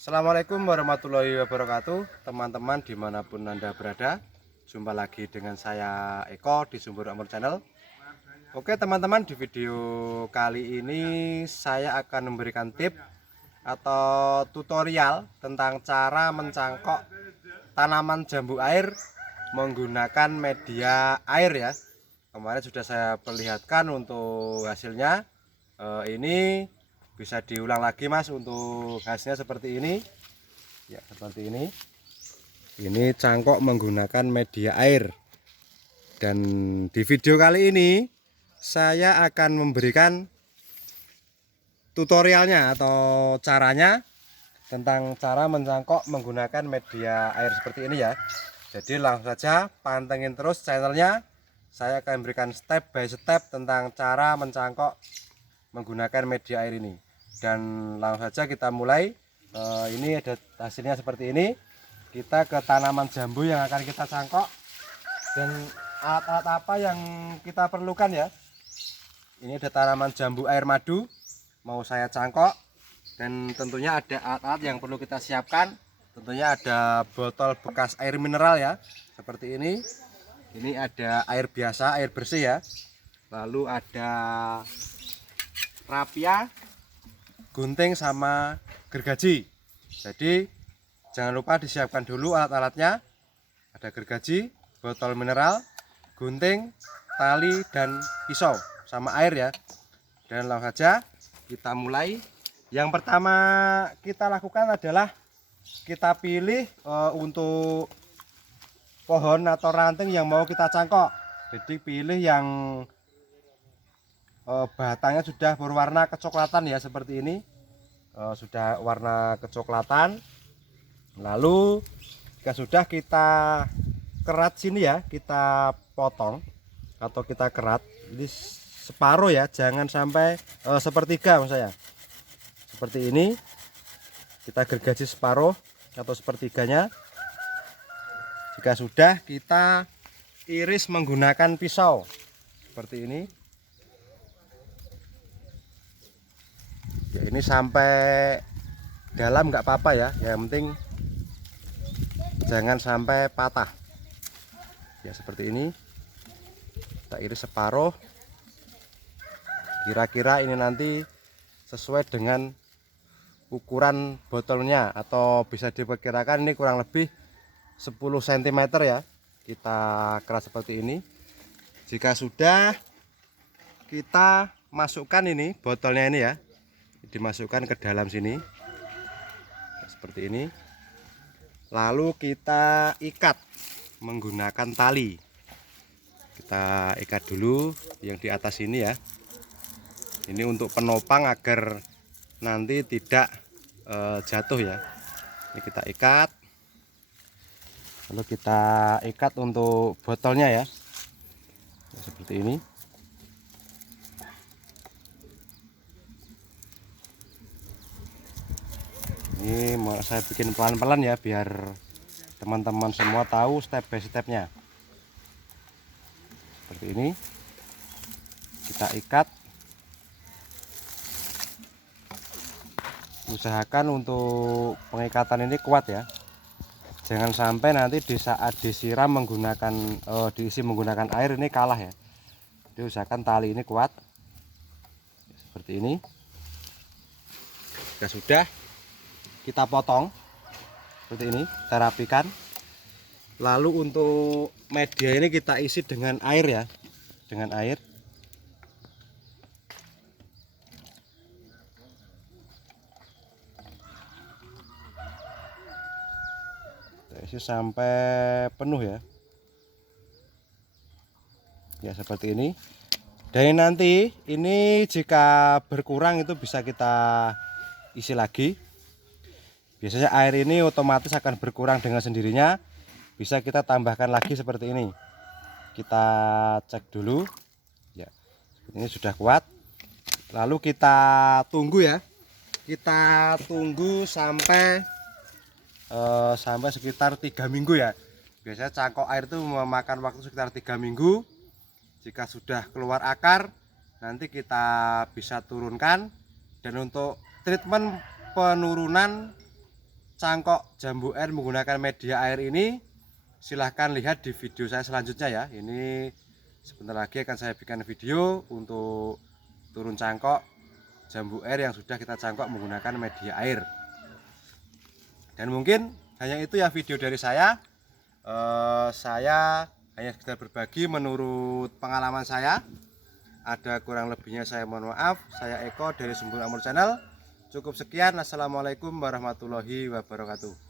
Assalamualaikum warahmatullahi wabarakatuh. Teman-teman dimanapun Anda berada, jumpa lagi dengan saya Eko di Sumber Amor Channel. Oke teman-teman, di video kali ini saya akan memberikan tip atau tutorial tentang cara mencangkok tanaman jambu air menggunakan media air ya. Kemarin sudah saya perlihatkan untuk hasilnya. Ini bisa diulang lagi Mas, untuk hasilnya seperti ini ya, seperti ini cangkok menggunakan media air. Dan di video kali ini saya akan memberikan tutorialnya atau caranya tentang cara mencangkok menggunakan media air seperti ini ya. Jadi langsung saja pantengin terus channelnya. Saya akan memberikan step by step tentang cara mencangkok menggunakan media air ini. Dan langsung saja kita mulai. Ini ada hasilnya seperti ini. Kita ke tanaman jambu yang akan kita cangkok, dan alat-alat apa yang kita perlukan ya. Ini ada tanaman jambu air madu mau saya cangkok, dan tentunya ada alat-alat yang perlu kita siapkan. Tentunya ada botol bekas air mineral ya, seperti ini. Ini ada air biasa, air bersih ya. Lalu ada rapia, gunting sama gergaji. Jadi jangan lupa disiapkan dulu alat-alatnya. Ada gergaji, botol mineral, gunting, tali, dan pisau sama air ya. Dan langsung saja kita mulai. Yang pertama kita lakukan adalah kita pilih untuk pohon atau ranting yang mau kita cangkok. Jadi pilih yang batangnya sudah berwarna kecoklatan ya, seperti ini. Sudah warna kecoklatan. Lalu jika sudah, kita kerat sini ya, kita potong atau kita kerat ini separuh ya, jangan sampai sepertiga maksud saya. Seperti ini, kita gergaji separuh atau sepertiganya. Jika sudah, kita iris menggunakan pisau seperti ini ya. Ini sampai dalam nggak apa-apa ya, yang penting jangan sampai patah ya. Seperti ini kita iris separuh. Kira-kira ini nanti sesuai dengan ukuran botolnya, atau bisa diperkirakan ini kurang lebih 10 cm ya. Kita keras seperti ini. Jika sudah, kita masukkan ini botolnya ini ya, dimasukkan ke dalam sini seperti ini. Lalu kita ikat menggunakan tali. Kita ikat dulu yang di atas ini ya. Ini untuk penopang agar nanti tidak jatuh ya. Ini kita ikat. Lalu kita ikat untuk botolnya ya, seperti ini. Ini mau saya bikin pelan-pelan ya, biar teman-teman semua tahu step by stepnya. Seperti ini kita ikat. Usahakan untuk pengikatan ini kuat ya, jangan sampai nanti di saat disiram menggunakan diisi menggunakan air ini kalah ya. Jadi usahakan tali ini kuat seperti ini. Jika sudah, kita potong seperti ini, kita rapikan. Lalu untuk media ini kita isi dengan air ya, dengan air. Kita isi sampai penuh ya. Ya seperti ini. Dan nanti ini jika berkurang itu bisa kita isi lagi. Biasanya air ini otomatis akan berkurang dengan sendirinya. Bisa kita tambahkan lagi seperti ini. Kita cek dulu ya, ini sudah kuat. Lalu kita tunggu ya, kita tunggu sampai sekitar 3 minggu ya. Biasanya cangkok air itu memakan waktu sekitar 3 minggu. Jika sudah keluar akar, nanti kita bisa turunkan. Dan untuk treatment penurunan cangkok jambu air menggunakan media air ini, silahkan lihat di video saya selanjutnya ya. Ini sebentar lagi akan saya bikin video untuk turun cangkok jambu air yang sudah kita cangkok menggunakan media air. Dan mungkin hanya itu ya video dari saya. Saya hanya sekedar berbagi menurut pengalaman saya. Ada kurang lebihnya saya mohon maaf. Saya Eko dari Sumber Amur Channel. Cukup sekian. Assalamualaikum warahmatullahi wabarakatuh.